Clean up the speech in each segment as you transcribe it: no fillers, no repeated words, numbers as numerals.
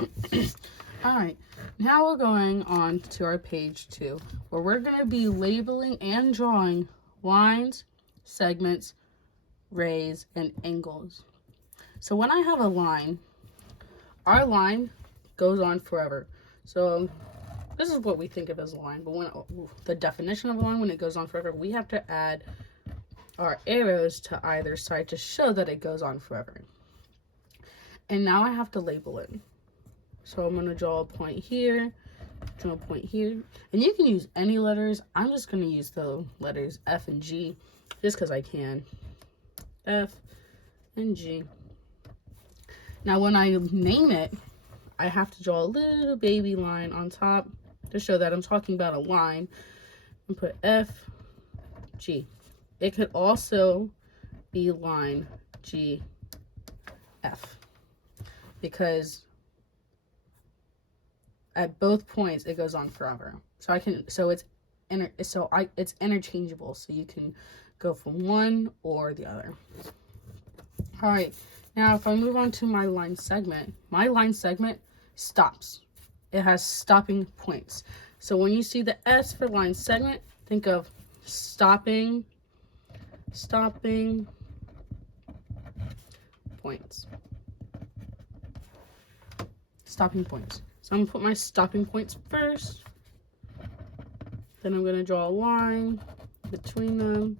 All right, now we're going on to our page 2, where we're going to be labeling and drawing lines, segments, rays, and angles. So when I have a line, our line goes on forever. So this is what we think of as a line, but when the definition of a line, when it goes on forever, we have to add our arrows to either side to show that it goes on forever. And now I have to label it. So I'm going to draw a point here, draw a point here. And you can use any letters. I'm just going to use the letters F and G just because I can. F and G. Now when I name it, I have to draw a little baby line on top to show that I'm talking about a line, and put F, G. It could also be line G, F, because at both points it goes on forever. So it's interchangeable, so you can go from one or the other. All right, now if I move on to my line segment stops. It has stopping points. So when you see the S for line segment, think of stopping points. Stopping points. So I'm gonna put my stopping points first. Then I'm gonna draw a line between them.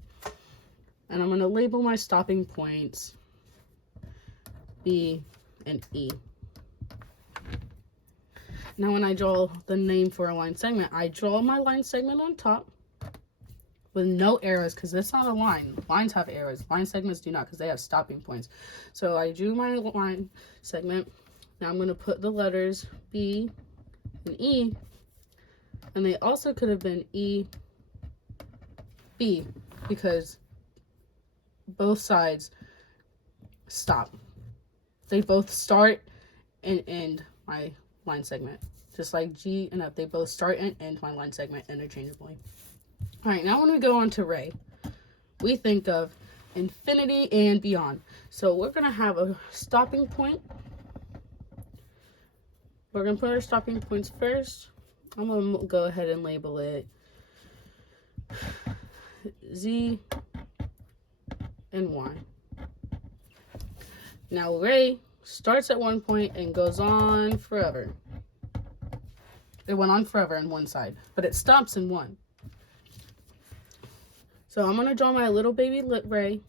And I'm gonna label my stopping points B and E. Now when I draw the name for a line segment, I draw my line segment on top with no arrows, because that's not a line. Lines have arrows. Line segments do not, because they have stopping points. So I drew my line segment. Now I'm going to put the letters B and E, and they also could have been E, B, because both sides stop. They both start and end my line segment, just like G and F. They both start and end my line segment interchangeably. All right, now when we go on to ray, we think of infinity and beyond. So we're gonna have a stopping point. We're gonna put our stopping points first. I'm gonna go ahead and label it Z and Y. Now ray starts at one point and goes on forever. It went on forever in one side, but it stops in one. So I'm going to draw my little baby ray,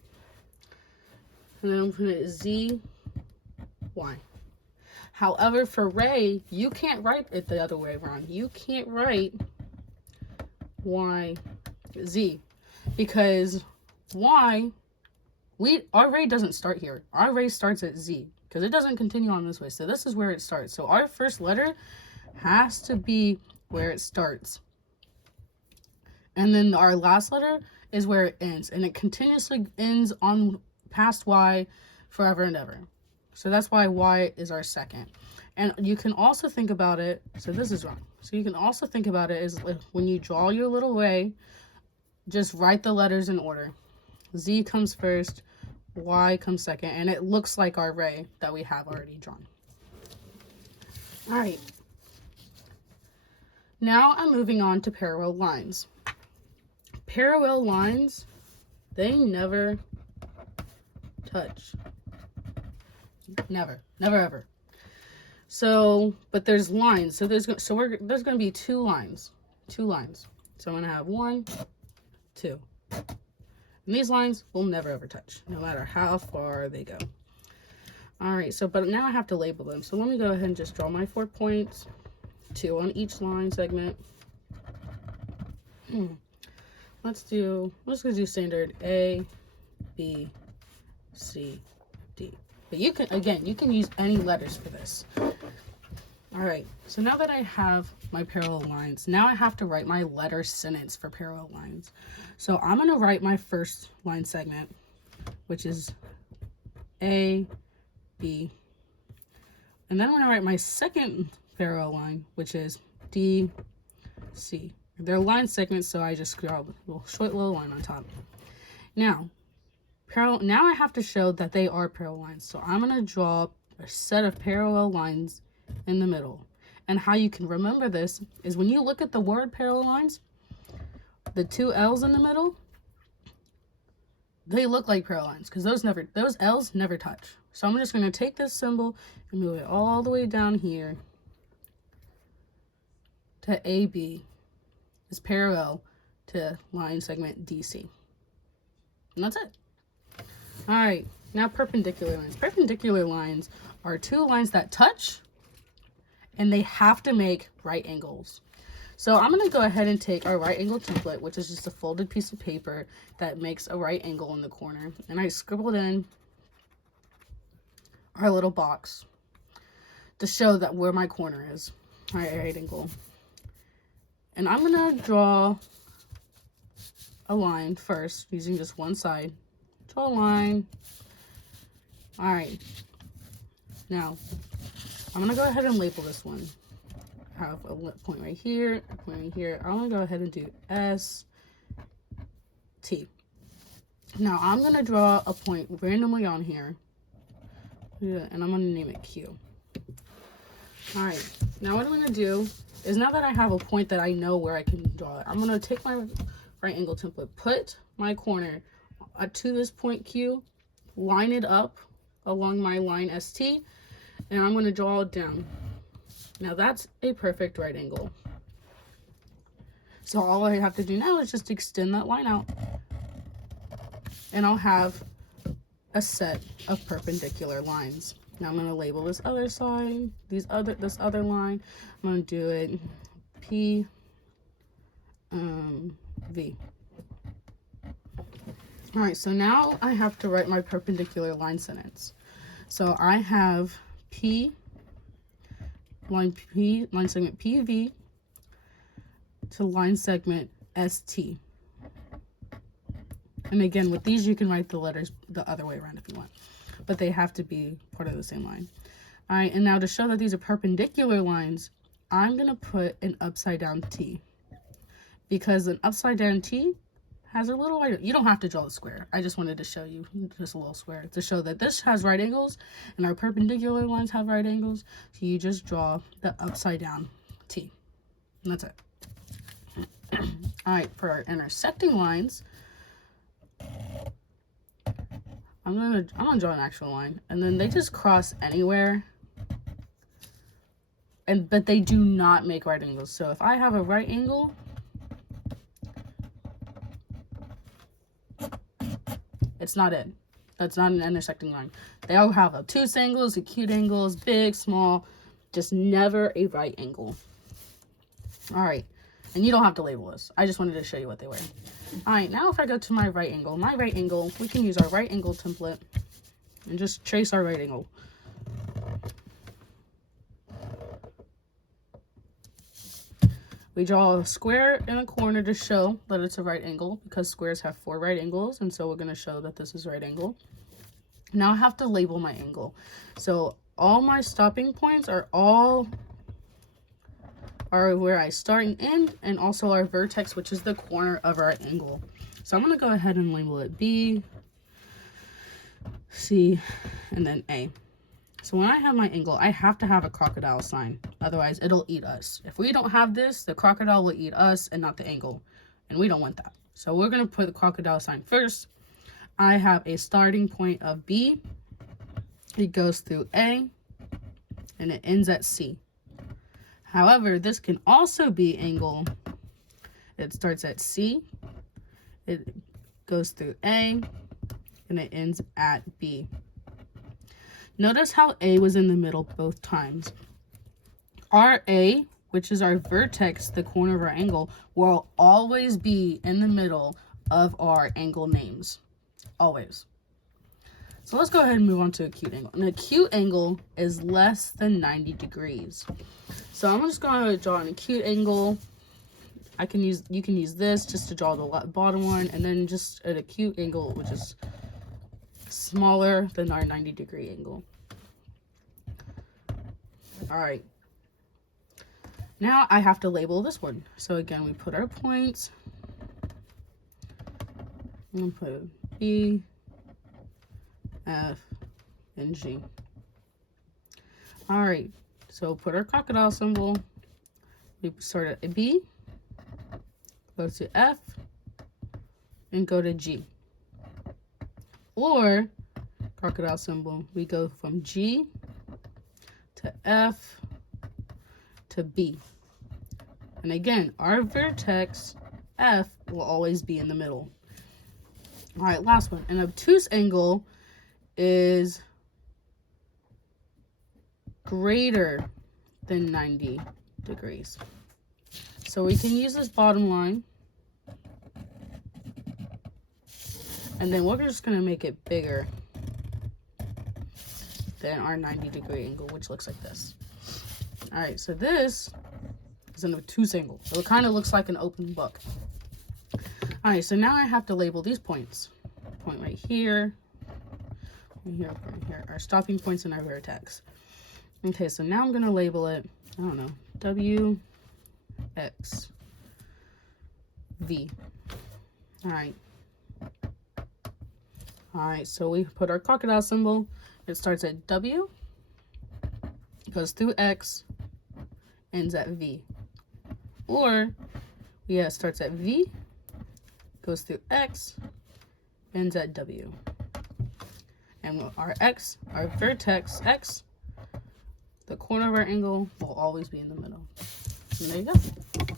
and then I'm going to put Z, Y. However, for ray, you can't write it the other way around. You can't write Y, Z, because Y, our ray doesn't start here. Our ray starts at Z, because it doesn't continue on this way. So this is where it starts. So our first letter has to be where it starts. And then our last letter is where it ends. And it continuously ends on past Y forever and ever. So that's why Y is our second. And you can also think about it, so this is wrong. So you can also think about it as when you draw your little ray, just write the letters in order. Z comes first, Y comes second, and it looks like our ray that we have already drawn. All right. Now I'm moving on to parallel lines. Parallel lines, they never touch. Never ever. So, but there's lines. So there's going to be two lines. So I'm going to have 1, 2. And these lines will never ever touch, no matter how far they go. All right, so but now I have to label them. So let me go ahead and just draw my 4 points, 2 on each line segment. Let's go do standard A, B, C, D. But you can use any letters for this. All right, so now that I have my parallel lines, now I have to write my letter sentence for parallel lines. So I'm going to write my first line segment, which is A, B. And then I'm going to write my second parallel line, which is D, C. They're line segments, so I just draw a little short little line on top. Now I have to show that they are parallel lines. So I'm going to draw a set of parallel lines in the middle. And how you can remember this is when you look at the word parallel lines, the two L's in the middle, they look like parallel lines because those L's never touch. So I'm just going to take this symbol and move it all the way down here to AB is parallel to line segment DC. And that's it. All right, now perpendicular lines. Perpendicular lines are two lines that touch and they have to make right angles. So I'm going to go ahead and take our right angle template, which is just a folded piece of paper that makes a right angle in the corner. And I scribbled in our little box to show that where my corner is, right angle. And I'm going to draw a line first using just one side. Draw a line. All right. Now, I'm going to go ahead and label this one. I have a point right here, a point right here. I'm going to go ahead and do S, T. Now, I'm going to draw a point randomly on here. And I'm going to name it Q. All right. Now, what I'm going to do is now that I have a point that I know where I can draw it, I'm going to take my right angle template, put my corner to this point Q, line it up along my line ST, and I'm going to draw it down. Now that's a perfect right angle. So all I have to do now is just extend that line out, and I'll have a set of perpendicular lines. Now I'm going to label this other side, this other line. I'm going to do it P, V. All right, so now I have to write my perpendicular line sentence. So I have line segment PV to line segment ST. And again, with these, you can write the letters the other way around if you want, but they have to be part of the same line. All right, and now to show that these are perpendicular lines, I'm gonna put an upside down T, because an upside down T has a little, you don't have to draw the square. I just wanted to show you just a little square to show that this has right angles and our perpendicular lines have right angles. So you just draw the upside down T, and that's it. All right, for our intersecting lines, I'm gonna draw an actual line, and then they just cross anywhere, but they do not make right angles. So if I have a right angle, it's not it. That's not an intersecting line. They all have obtuse angles, acute angles, big, small, just never a right angle. All right, and you don't have to label this. I just wanted to show you what they were. All right, now if I go to my right angle, we can use our right angle template and just trace our right angle. We draw a square in a corner to show that it's a right angle because squares have 4 right angles, and so we're going to show that this is right angle. Now I have to label my angle. So all my stopping points are where I start and end, and also our vertex, which is the corner of our angle. So I'm going to go ahead and label it B, C, and then A. So when I have my angle, I have to have a crocodile sign. Otherwise, it'll eat us. If we don't have this, the crocodile will eat us and not the angle. And we don't want that. So we're going to put the crocodile sign first. I have a starting point of B. It goes through A, and it ends at C. However, this can also be angle. It starts at C. It goes through A, and it ends at B. Notice how A was in the middle both times. Our A, which is our vertex, the corner of our angle, will always be in the middle of our angle names. Always. So let's go ahead and move on to acute angle. An acute angle is less than 90 degrees. So I'm just going to draw an acute angle. You can use this just to draw the bottom one, and then just an acute angle, which is smaller than our 90-degree angle. All right. Now I have to label this one. So again, we put our points. I'm going to put B, F, and G. All right. So put our crocodile symbol. We start at a B, go to F, and go to G. Or crocodile symbol, we go from G to F to B. And again, our vertex F will always be in the middle. All right, last one. An obtuse angle is greater than 90 degrees. So we can use this bottom line. And then we're just going to make it bigger than our 90-degree angle, which looks like this. All right, so this is an obtuse angle. So it kind of looks like an open book. All right, so now I have to label these points. Point right here, point here, our stopping points in our vertex. Okay, so now I'm going to label it, I don't know, W, X, V. All right. All right, so we put our crocodile symbol. It starts at W, goes through X, ends at V. Or, yeah, it starts at V, goes through X, ends at W. And our X, our vertex X, the corner of our angle will always be in the middle. And there you go.